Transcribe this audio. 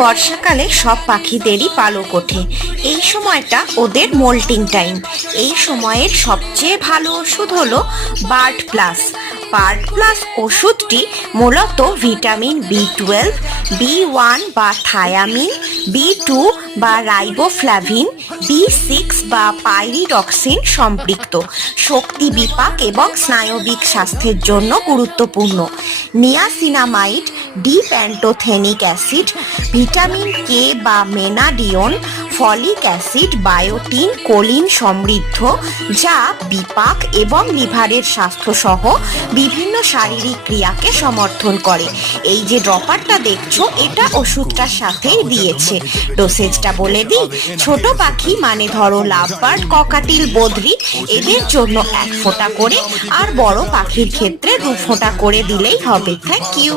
বর্ষাকালে সব পাখিদেরই পালক ওঠে। এই সময়টা ওদের মোল্টিং টাইম। এই সময়ের সবচেয়ে ভালো ওষুধ হলো বার্ড প্লাস। বার্ড প্লাস ওষুধটি মূলত ভিটামিন B12, B1 বা থায়ামিন, B2 বা রাইবোফ্লাভিন, B6 বা পাইরিডক্সিন সম্পৃক্ত। শক্তি, বিপাক এবং স্নায়বিক স্বাস্থ্যের জন্য গুরুত্বপূর্ণ। নিয়াসিনামাইড, ডিপ্যান্টোথেনিক অ্যাসিড, ভিটামিন কে বা মেনাডিয়ন, ফলিক অ্যাসিড, বায়োটিন, কোলিন সমৃদ্ধ, যা বিপাক এবং লিভারের স্বাস্থ্য সহ বিভিন্ন শারীরিক ক্রিয়াকে সমর্থন করে। এই যে ড্রপারটা দেখছো, এটা ওষুধটার সাথেই দিয়েছে। ডোসেজটা বলে দিই। ছোট পাখি মানে ধরো লাভবার্ড, ককাটিল, বদ্রি, এদের জন্য 1 ফোঁটা করে, আর বড় পাখির ক্ষেত্রে 2 ফোঁটা করে দিলেই হবে। Thank you.